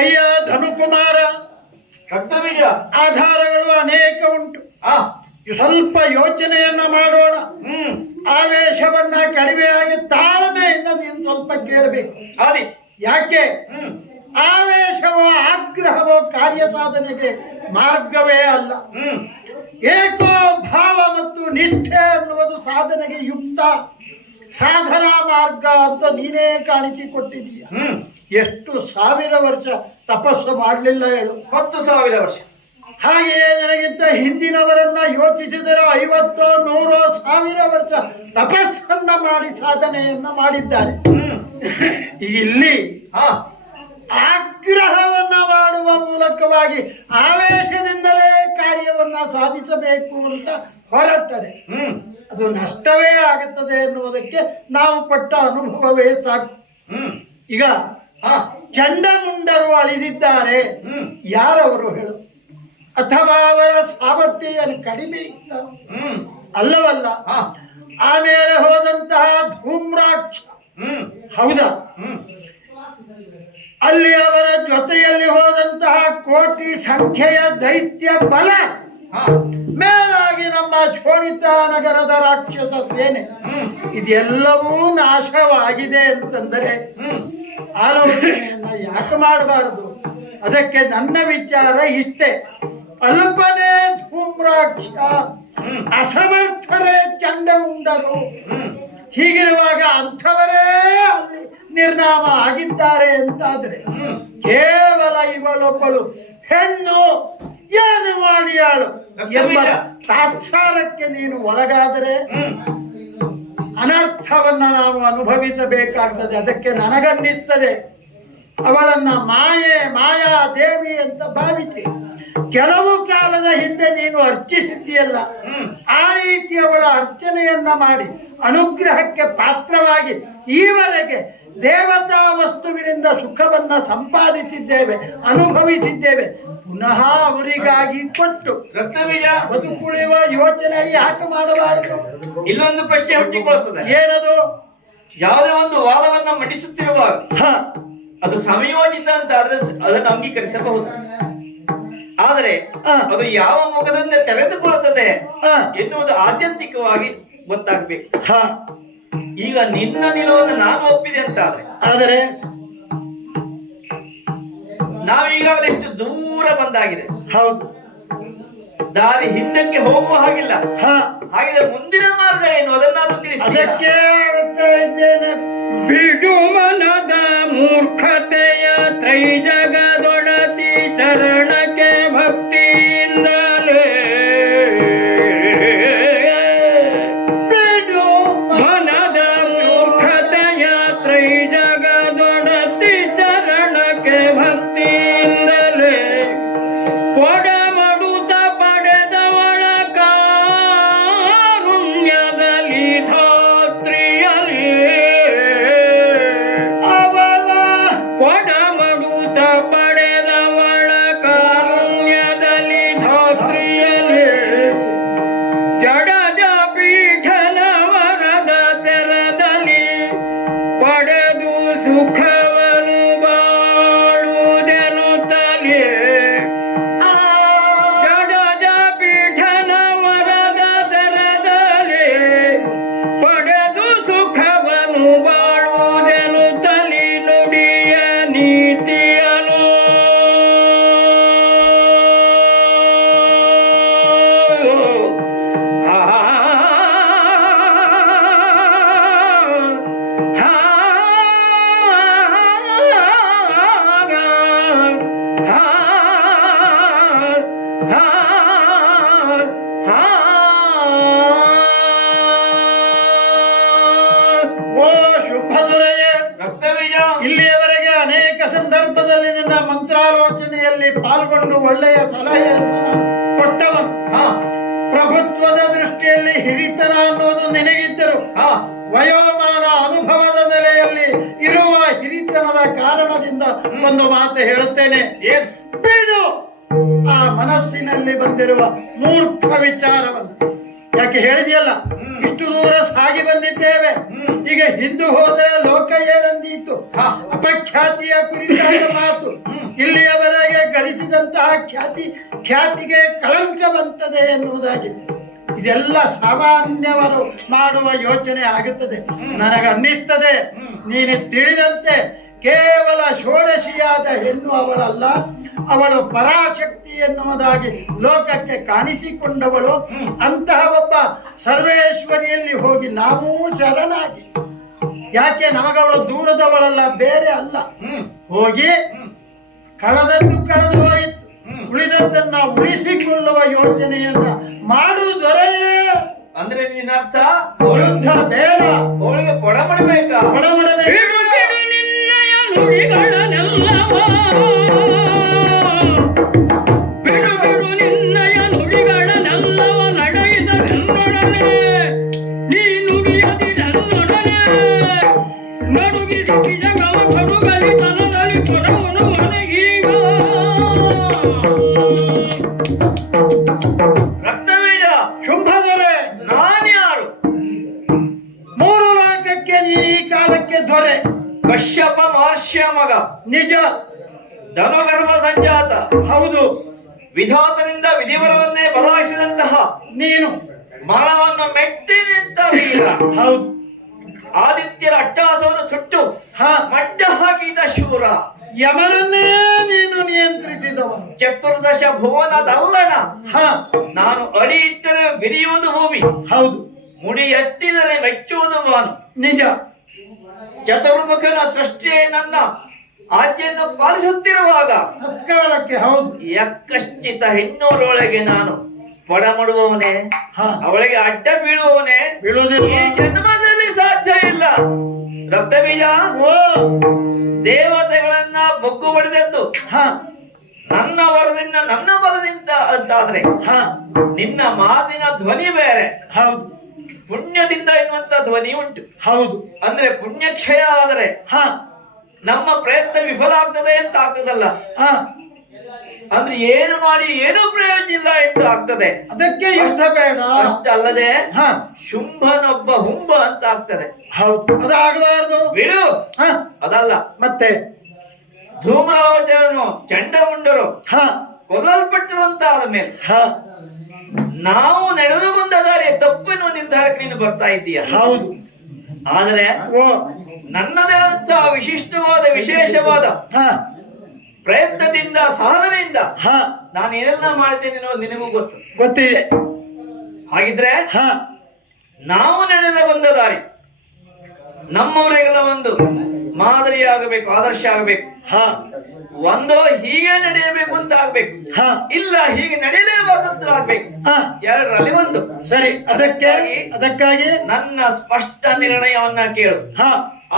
ಅಯ್ಯ ಧನುಕುಮಾರ, ರಕ್ತಬೀಜ. ಆಧಾರಗಳು ಅನೇಕ ಉಂಟು. ಆ ಸ್ವಲ್ಪ ಯೋಚನೆಯನ್ನ ಮಾಡೋಣ. ಹ್ಮ್ ಆವೇಶವನ್ನ ಕಡಿಮೆಯಾಗಿ ತಾಳ್ಮೆಯಿಂದ ನೀನು ಸ್ವಲ್ಪ ಕೇಳಬೇಕು. ಆದಿ. ಯಾಕೆ? ಹ್ಮ್ ಆವೇಶವೋ ಆಗ್ರಹವೋ ಕಾರ್ಯ ಸಾಧನೆಗೆ ಮಾರ್ಗವೇ ಅಲ್ಲ. ಹ್ಮ್ ಏಕೋ ಭಾವ ಮತ್ತು ನಿಷ್ಠೆ ಅನ್ನುವುದು ಸಾಧನೆಗೆ ಯುಕ್ತ ಸಾಧನಾ ಮಾರ್ಗ ಅಂತ ನೀನೇ ಕಾಣಿಸಿಕೊಟ್ಟಿದೀಯ. ಹ್ಮ್ ಎಷ್ಟು ಸಾವಿರ ವರ್ಷ ತಪಸ್ಸು ಮಾಡಲಿಲ್ಲ ಹೇಳು. 10,000 ವರ್ಷ. ಹಾಗೆಯೇ ನನಗಿಂತ ಹಿಂದಿನವರನ್ನ ಯೋಚಿಸಿದರೆ 50, 100, 1000 ವರ್ಷ ತಪಸ್ಸನ್ನ ಮಾಡಿ ಸಾಧನೆಯನ್ನ ಮಾಡಿದ್ದಾರೆ. ಹ್ಮ್ ಇಲ್ಲಿ ಹಾ ಆಗ್ರಹವನ್ನ ಮಾಡುವ ಮೂಲಕವಾಗಿ ಆವೇಶದಿಂದಲೇ ಕಾರ್ಯವನ್ನ ಸಾಧಿಸಬೇಕು ಅಂತ ಹೊರಟರೆ ಹ್ಮ್ ಅದು ನಷ್ಟವೇ ಆಗುತ್ತದೆ ಎನ್ನುವುದಕ್ಕೆ ನಾವು ಪಟ್ಟ ಅನುಭವವೇ ಸಾಕು. ಹ್ಮ್ ಈಗ ಹಾ ಚಂಡಮುಂಡರು ಅಳಿದಿದ್ದಾರೆ. ಹ್ಮ್ ಯಾರವರು ಹೇಳು? ಅಥವಾ ಅವರ ಸಾಮರ್ಥ್ಯ ಏನು ಕಡಿಮೆ ಇತ್ತ? ಹ್ಮ್ ಅಲ್ಲವಲ್ಲ. ಹಾ ಆಮೇಲೆ ಹೋದಂತಹ ಧೂಮ್ರಾಕ್ಷ, ಹ್ಮ್ ಹೌದಾ? ಹ್ಮ್ ಅಲ್ಲಿ ಅವರ ಜೊತೆಯಲ್ಲಿ ಹೋದಂತಹ ಕೋಟಿ ಸಂಖ್ಯೆಯ ದೈತ್ಯ ಬಲ, ಹಾ ಮೇಲಾಗಿ ನಮ್ಮ ಶೋಣಿತ ನಗರದ ರಾಕ್ಷಸ ಸೇನೆ, ಹ್ಮ್ ಇದೆಲ್ಲವೂ ನಾಶವಾಗಿದೆ ಅಂತಂದರೆ ಹ್ಮ್ ಆಲೋಚನೆಯನ್ನ ಯಾಕೆ ಮಾಡಬಾರದು? ಅದಕ್ಕೆ ನನ್ನ ವಿಚಾರ ಇಷ್ಟೇ. ಅಲ್ಪನೇ ಧೂಮ್ರಾಕ್ಷ, ಅಸಮರ್ಥರೇ ಚಂಡಮುಂಡರು. ಹ್ಮ್ ಹೀಗಿರುವಾಗ ಅಂಥವರೇ ಅಲ್ಲಿ ನಿರ್ನಾಮ ಆಗಿದ್ದಾರೆ ಅಂತಾದ್ರೆ ಕೇವಲ ಇವಳೊಬ್ಬಳು ಹೆಣ್ಣು ಏನು ಮಾಡಿಯಾಳು ಎಂಬ ತಾತ್ಸಾರಕ್ಕೆ ನೀನು ಒಳಗಾದರೆ ಅನರ್ಥವನ್ನ ನಾವು ಅನುಭವಿಸಬೇಕಾಗ್ತದೆ. ಅದಕ್ಕೆ ನನಗನ್ನಿಸ್ತದೆ ಅವಳನ್ನ ಮಾಯಾ ದೇವಿ ಅಂತ ಭಾವಿಸಿ ಕೆಲವು ಕಾಲದ ಹಿಂದೆ ನೀನು ಅರ್ಚಿಸಿದ್ದೀಯಲ್ಲ, ಆ ರೀತಿ ಅವಳ ಅರ್ಚನೆಯನ್ನ ಮಾಡಿ ಅನುಗ್ರಹಕ್ಕೆ ಪಾತ್ರವಾಗಿ ಈವರೆಗೆ ದೇವತಾ ವಸ್ತುವಿನಿಂದ ಸುಖವನ್ನ ಸಂಪಾದಿಸಿದ್ದೇವೆ, ಅನುಭವಿಸಿದ್ದೇವೆ. ಪುನಃ ಅವರಿಗಾಗಿ ಕೊಟ್ಟು ರಕ್ತಬೀಜ ಬದುಕುಳಿಯುವ ಯೋಚನೆ ಯಾಕೆ ಮಾಡಬಾರದು? ಇಲ್ಲೊಂದು ಪ್ರಶ್ನೆ ಹುಟ್ಟಿಕೊಳ್ಳುತ್ತದೆ. ಏನದು? ಯಾವುದೇ ಒಂದು ವಾದವನ್ನ ಮಂಡಿಸುತ್ತಿರುವಾಗ ಹ ಅದು ಸಂಯೋಜಿತ ಅಂತ ಆದ್ರೆ ಅದನ್ನು ಅಂಗೀಕರಿಸಬಹುದು. ಆದರೆ ಅದು ಯಾವ ಮುಖದಿಂದ ತೆರೆದುಕೊಳ್ಳುತ್ತದೆ ಎನ್ನುವುದು ಆತ್ಯಂತಿಕವಾಗಿ ಗೊತ್ತಾಗಬೇಕು. ಈಗ ನಿನ್ನ ನಿಲುವನ್ನು ನಾನು ಒಪ್ಪಿದೆ ಅಂತ ಆದರೆ ನಾವೀಗಾಗಲೇ ಎಷ್ಟು ದೂರ ಬಂದಾಗಿದೆ. ಹೌದು, ದಾರಿ ಹಿಂದಕ್ಕೆ ಹೋಗುವ ಹಾಗಿಲ್ಲ. ಹಾಗಿದ್ರೆ ಮುಂದಿನ ಮಾರ್ಗ ಏನು ಅದನ್ನಾದ್ರೂ ತಿಳಿಸಿ. ಅದಕ್ಕೆ ಹೇಳ್ತಾ ಇದ್ದೇನೆ, ಬಿಡುವನದ ಮೂರ್ಖತೆಯ ತ್ರೈಜಗದೊಡತಿ ಚರಣಕ್ಕೆ ಭಕ್ತಿಯಿಂದಲೇ ಬಿಡು ಮನದ ಮೂರ್ಖತೆಯ ತ್ರೈಜಗದೊಡತಿ ಚರಣಕ್ಕೆ ಭಕ್ತಿಯಿಂದಲೇ ಕೊಡಮಡುತ್ತ ಪಡೆದವಳ ಕಾರುಣ್ಯದಲ್ಲಿ ಧಾತ್ರಿಯಲಿ ಕೊಡಮಡುತ್ತ ಪಡೆದವಳ ಕಾರುಣ್ಯದಲ್ಲಿ ಧಾತ್ರಿಯಲಿ ಜಡದ ಪೀಠನ ವರದ ತೆರದಲ್ಲಿ ಪಡೆದು ಸುಖವನ್ನು ಬಾಳುವುದೆನ್ನುತ್ತಲೇ ಜಡದ ಪೀಠನ ವರದ ತೆರದಲ್ಲಿ ಪಡೆದು ಸುಖವನ್ನು ಬಾಳುವುದೆನ್ನುತ್ತಲೇ ನುಡಿಯ ನೀತಿಯನು ಓ ಶುಭದುರೆಯೇ, ರಕ್ತಬೀಜ ಇಲ್ಲಿಯವರೆಗೆ ಅನೇಕ ಸಂದರ್ಭದಲ್ಲಿ ನನ್ನ ಮಂತ್ರಾಲೋಚನೆಯಲ್ಲಿ ಪಾಲ್ಗೊಂಡು ಒಳ್ಳೆಯ ಸಲಹೆಯನ್ನು ಕೊಟ್ಟವನು. ಪ್ರಭುತ್ವದ ದೃಷ್ಟಿಯಲ್ಲಿ ಹಿರಿತನ ಅನ್ನೋದು ನಿನಗಿದ್ದರು. ವಯೋಮಾನ ಅನುಭವದ ನೆಲೆಯಲ್ಲಿ ಇರುವ ಹಿರಿತನದ ಕಾರಣದಿಂದ ಒಂದು ಮಾತು ಹೇಳುತ್ತೇನೆ. ಬಿಡು ಆ ಮನಸ್ಸಿನಲ್ಲಿ ಬಂದಿರುವ ಮೂರ್ಖ ವಿಚಾರವನ್ನು. ಯಾಕೆ ಹೇಳಿದೆಯಲ್ಲ, ಇಷ್ಟು ದೂರ ಸಾಗಿ ಬಂದಿದ್ದೇವೆ. ಈಗ ಹಿಂದೂ ಹೋದರೆ ಲೋಕ ಏನಂದೀತು, ಅಪಖ್ಯಾತಿಯ ಕುರಿತಾದ ಮಾತು. ಇಲ್ಲಿಯವರೆಗೆ ಗಳಿಸಿದಂತಹ ಖ್ಯಾತಿಗೆ ಕಳಂಕ ಬಂತದೆ ಎನ್ನುವುದಾಗಿ ಇದೆಲ್ಲ ಸಾಮಾನ್ಯವರು ಮಾಡುವ ಯೋಚನೆ ಆಗುತ್ತದೆ. ನನಗನ್ನಿಸ್ತದೆ ನೀನು ತಿಳಿದಂತೆ ಕೇವಲ ಷೋಡಶಿಯಾದ ಹೆಣ್ಣು ಅವಳಲ್ಲ, ಅವಳು ಪರಾಶಕ್ತಿ ಎನ್ನುವುದಾಗಿ ಲೋಕಕ್ಕೆ ಕಾಣಿಸಿಕೊಂಡವಳು. ಅಂತಹ ಒಬ್ಬ ಸರ್ವೇಶ್ವರಿಯಲ್ಲಿ ಹೋಗಿ ನಾವೂ ಶರಣಾಗಿ, ಯಾಕೆ ನಮಗವಳು ದೂರದವಳಲ್ಲ, ಬೇರೆ ಅಲ್ಲ. ಹೋಗಿ ಕಳೆದದ್ದು ಕಳೆದು ಹೋಯಿತು, ಉಳಿದದ್ದನ್ನ ಉಳಿಸಿಕೊಳ್ಳುವ ಯೋಚನೆಯನ್ನ ಮಾಡುವುದೊರೆಯೇ. ಅಂದ್ರೆ ನಿನ್ನ ಅರ್ಥ ವಿರುದ್ಧ ಬೇಡ, ಅವಳಿಗೆ ಕೊಡಮಡಬೇಕಾ? ಕೊಡಮಡಬೇಕು. ಬಿಡು ನಿನ್ನಯ ನುಡಿಗಳನ್ನೆಲ್ಲವ ನಡೆಯಿದ ನನ್ನೊಡನೆ, ನೀ ನುಡಿಯದಿರನ್ನೊಡನೆ ನಡುಗಿಸಿ ನಿಜಗಳ ಬರುಗಲಿ ತನದಲ್ಲಿ ಕೊಡವನು ಒಣಗೀಗ. ರಕ್ತವೀರ ಶುಂಭದೊರೆ, ನಾನ್ಯಾರು? ಮೂರು ಲೋಕಕ್ಕೆ ಈ ಕಾಲಕ್ಕೆ ದೊರೆ. ಕಶ್ಯಪ ಮಹರ್ಷಿಯ ಮಗ, ನಿಜ, ಧನುಗರ್ಭ ಸಂಜಾತ. ಹೌದು. ವಿಧಾತನಿಂದ ವಿಧಿವರವನ್ನೇ ಬದಲಾಯಿಸಿದಂತಹ ನೀನು ಮರಣವನ್ನು ಮೆಟ್ಟಿ ನಿಂತ ವೀರ. ಹೌದು. ಆದಿತ್ಯರ ಅಟ್ಟಹಾಸವನ್ನು ಸುಟ್ಟು ಮಟ್ಟ ಹಾಕಿದ ಶೂರ. ಯಮನನ್ನೇ ನೀನು ನಿಯಂತ್ರಿಸಿದವನು. ಚತುರ್ದಶ ಭುವನದಲ್ಲಣ. ನಾನು ಅಡಿ ಇಟ್ಟರೆ ಬಿರಿಯುವುದು ಭೂಮಿ, ಹೌದು. ಮುಡಿ ಎತ್ತಿದರೆ ಮೆಚ್ಚುವುದು ಬಾನು. ನಿಜ. ಚತುರ್ಮುಖನ ಸೃಷ್ಟಿಯೇ ನನ್ನ ಆಜ್ಞೆಯನ್ನು ಪಾಲಿಸುತ್ತಿರುವಾಗ ತತ್ಕಾಲಕ್ಕೆ, ಹೌದು, ಯಕ್ಕಶ್ಚಿತ ಹೆಣ್ಣೂರೊಳಗೆ ನಾನು ಪಡಮಡುವವನೇ, ಅವಳಿಗೆ ಅಡ್ಡ ಬೀಳುವವನೇ ಈ ಜನ್ಮದಲ್ಲಿ ಸಾಧ್ಯ ಇಲ್ಲ. ರಕ್ತಬೀಜ, ದೇವತೆಗಳನ್ನ ಬೊಗ್ಗು ಬಡಿದೆಂದು ನನ್ನ ವರದಿಂದ ನನ್ನ ಬರದಿಂದ ಅಂತಾದ್ರೆ ನಿನ್ನ ಮಾತಿನ ಧ್ವನಿ ಬೇರೆ, ಹೌದು. ಪುಣ್ಯದಿಂದ ಎನ್ನುವಂತ ಧ್ವನಿ ಉಂಟು, ಹೌದು. ಅಂದ್ರೆ ಪುಣ್ಯಕ್ಷಯ ಆದರೆ ನಮ್ಮ ಪ್ರಯತ್ನ ವಿಫಲ ಆಗ್ತದೆ ಅಂತ ಆಗ್ತದಲ್ಲ, ಅಂದ್ರೆ ಏನು ಮಾಡಿ ಏನೂ ಪ್ರಯೋಜನ ಇಲ್ಲ ಎಂದು ಆಗ್ತದೆ. ಅದಕ್ಕೆ ಯುದ್ಧ ಬೇಡ. ಅಷ್ಟಲ್ಲದೆ ಶುಂಭನೊಬ್ಬ ಹುಂಬ ಅಂತ ಆಗ್ತದೆ. ಹೌದು, ಅದಾಗಬಾರದು. ಬಿಡು. ಅದಲ್ಲ, ಮತ್ತೆ ಧೂಮ್ರಲೋಚನನು ಚಂಡಮುಂಡರು ಕೊಲ್ಲಲ್ಪಟ್ಟಿರುವಂತ ಆದ್ಮೇಲೆ ನಾವು ನಡೆದು ಬಂದ ದಾರಿಯ ತಪ್ಪೆನ್ನುವ ನಿರ್ಧಾರಕ್ಕೆ ನೀನು ಬರ್ತಾ ಇದ್ದೀಯ. ಹೌದು. ಆದರೆ ನನ್ನದೇ ಅಂತ ವಿಶಿಷ್ಟವಾದ ವಿಶೇಷವಾದ ಪ್ರಯತ್ನದಿಂದ ಸಾಧನೆಯಿಂದ ನಾನು ಏನೆಲ್ಲ ಮಾಡಿದ್ದೇನೆ ಅನ್ನೋದು ನಿನಗೂ ಗೊತ್ತಿದೆ. ಹಾಗಿದ್ರೆ ನಾವು ನಡೆದ ಬಂದ ದಾರಿ ನಮ್ಮವರಿಗೆಲ್ಲ ಒಂದು ಮಾದರಿಯಾಗಬೇಕು, ಆದರ್ಶ ಆಗಬೇಕು. ಒಂದೋ ಹೀಗೆ ನಡೆಯಬೇಕು ಅಂತ ಆಗ್ಬೇಕು, ಇಲ್ಲ ಹೀಗೆ ನಡೆಯಲೇಬಾರದು ಆಗ್ಬೇಕು. ಎರಡರಲ್ಲಿ ಒಂದು. ಸರಿ, ಅದಕ್ಕಾಗಿ ನನ್ನ ಸ್ಪಷ್ಟ ನಿರ್ಣಯವನ್ನ ಕೇಳು.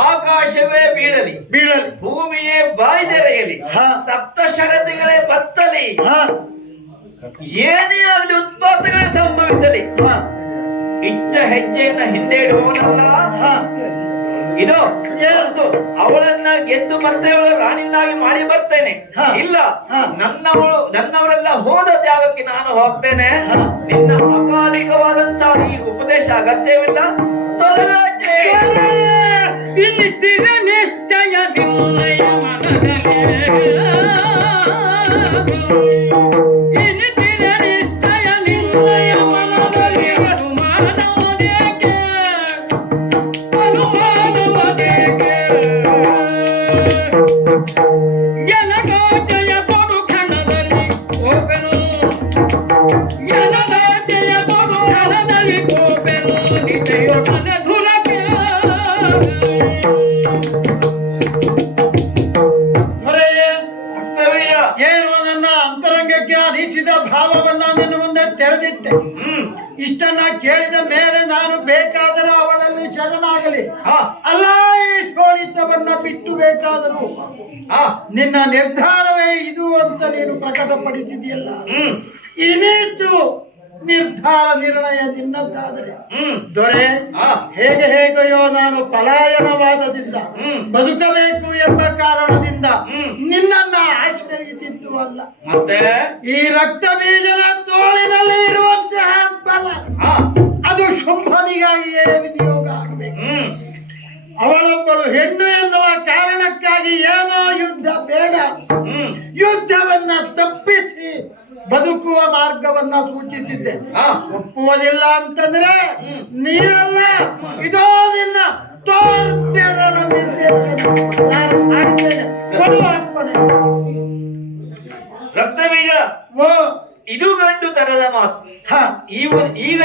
ಆಕಾಶವೇ ಬೀಳಲಿ, ಭೂಮಿಯೇ ಬಾಯ್ದೆರೆಯಲಿ, ಸಪ್ತ ಶರದಿಗಳೇ ಬತ್ತಲಿ, ಏನೇ ಆಗಲಿ ಉತ್ಪಾದನೆ ಸಂಭವಿಸಲಿ, ಇಟ್ಟ ಹೆಜ್ಜೆಯನ್ನ ಹಿಂದೆ ಇಡುವವನಲ್ಲ. ಇದು ಒಂದು ಅವಳನ್ನ ಗೆದ್ದು ಬರ್ತೇವಳು, ರಾಣಿನಾಗಿ ಮಾಡಿ ಬರ್ತೇನೆ. ಇಲ್ಲ, ನನ್ನವರೆಲ್ಲ ಹೋದ ಜಾಗಕ್ಕೆ ನಾನು ಹೋಗ್ತೇನೆ. ನಿನ್ನ ಅಕಾಲಿಕವಾದಂತಹ ಈ ಉಪದೇಶ ಅಗತ್ಯವಿಲ್ಲ. ತೊಲಗಾಚೆ. ಇನ್ನಿತ್ತಿರ ನಿಶ್ಚಯ ನಿನ್ನಯ ಇನ್ನಿತ್ತಿರ ನಿಶ್ಚಯ ನಿನ್ನಯ ಮನದಲ್ಲಿ ಅನುಮಾನವದೇಕೆ ಎನಗಾಜಯ ಕೊಡು ಖಂಡದಲ್ಲಿ ಗೋಪೆನು, ಎನಗಾಜಯ ಕೊಡು ಖಂಡದಲ್ಲಿ ಗೋಪೆನು, ನಿಜಯೊಡನೆ ಧುರಕ್ಕೆ ಏನು ನನ್ನ ಅಂತರಂಗಕ್ಕೆ ಅನಿಸಿದ ಭಾವವನ್ನ ನಿನ್ನ ಮುಂದೆ ತೆರೆದಿಟ್ಟೆ. ಇಷ್ಟನ್ನ ಕೇಳಿದ ಮೇಲೆ ನಾನು ಬೇಕಾದರೂ ಅವಳಲ್ಲಿ ಶರಣಾಗಲಿ, ಅಲ್ಲ ಈ ಶೋಣಿತವನ್ನ ಬಿಟ್ಟು ಬೇಕಾದರೂ ನಿನ್ನ ನಿರ್ಧಾರವೇ ಇದು ಅಂತ ನೀನು ಪ್ರಕಟಪಡಿಸಿದೆಯಲ್ಲ. ಇನ್ನಿತ್ತು ನಿರ್ಧಾರ ನಿರ್ಣಯ ನಿನ್ನದ್ದಾದರೆ ದೊರೆ, ಹೇಗೆಯೋ ನಾನು ಪಲಾಯನವಾದದಿಂದ ಬದುಕಬೇಕು ಎಂಬ ಕಾರಣದಿಂದ ನಿನ್ನನ್ನ ಆಶ್ರಯಿಸಿದ್ದು ಅಲ್ಲ. ಮತ್ತೆ ಈ ರಕ್ತ ಬೀಜನ ತೋಳಿನಲ್ಲಿ ಇರುವಂತಹ ಫಲ ಹಾ ಅದು ಶುಂಭನಿಗಾಗಿಯೇ ವಿನಿಯೋಗ ಆಗಬೇಕು. ಹ್ಮ್ ಅವಳೊಬ್ಬಳು ಹೆಣ್ಣು ಎನ್ನುವ ಕಾರಣಕ್ಕಾಗಿ ಏನೋ ಯುದ್ಧ ಬೇಡ, ಹ್ಮ್ ಯುದ್ಧವನ್ನ ತಪ್ಪಿಸಿ ಬದುಕುವ ಮಾರ್ಗವನ್ನ ಸೂಚಿಸಿದ್ದೆ. ಹಾ ಒಪ್ಪುವುದಿಲ್ಲ ಅಂತಂದ್ರೆ ನೀರಲ್ಲ, ಇದೋ ನಿನ್ನ ತೋರ್ಬೆರಳ ನಿರ್ದೇಶನ ನಾನು ಸಾರಿದ್ದೇನೆ. ಕೊಡು ಅಪ್ಪಣೆ. ರಕ್ತಬೀಜ ಓ ಇದು ಗಂಡು ತರದ ಮಾತು. ಹ ಈಗ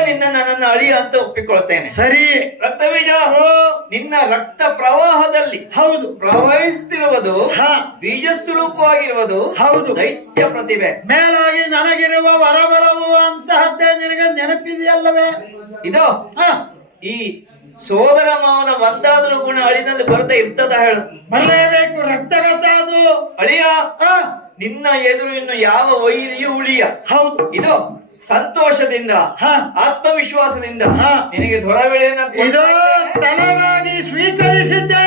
ನಿನ್ನ ನನ್ನನ್ನು ಅಳಿಯ ಅಂತ ಒಪ್ಪಿಕೊಳ್ತೇನೆ. ಸರಿ. ರಕ್ತಬೀಜ ಓ ನಿನ್ನ ರಕ್ತ ಪ್ರವಾಹದಲ್ಲಿ ಹೌದು. ಪ್ರವಹಿಸುತ್ತಿರುವುದು ಹ ಬೀಜ ಸ್ವರೂಪವಾಗಿರುವುದು ಹೌದು. ದೈತ್ಯ ಪ್ರತಿಭೆ. ಮೇಲಾಗಿ ನನಗಿರುವ ವರಬಲವು ಅಂತಹದ್ದೇ ನಿನಗೆ ನೆನಪಿದೆಯಲ್ಲವೇ? ಇದು ಹ ಈ ಸೋದರ ಮಾವನ ಒಂದಾದರೂ ಗುಣ ಅಳಿನಲ್ಲಿ ಬರದೇ ಇರ್ತದ ಹೇಳು. ಬರಲೇಬೇಕು, ರಕ್ತಗತ ಅದು. ಅಳಿಯ ಹ ನಿನ್ನ ಎದುರು ಇನ್ನು ಯಾವ ವೈರಿಯೂ ಉಳಿಯ. ಹೌದು. ಇದು ಸಂತೋಷದಿಂದ ಹ ಆತ್ಮವಿಶ್ವಾಸದಿಂದ ಹಾ. ನಿನಗೆ ದೊರವೆಳೆಯನ್ನ ಇದು ತಲವಾಗಿ ಸ್ವೀಕರಿಸಿದ್ದೆ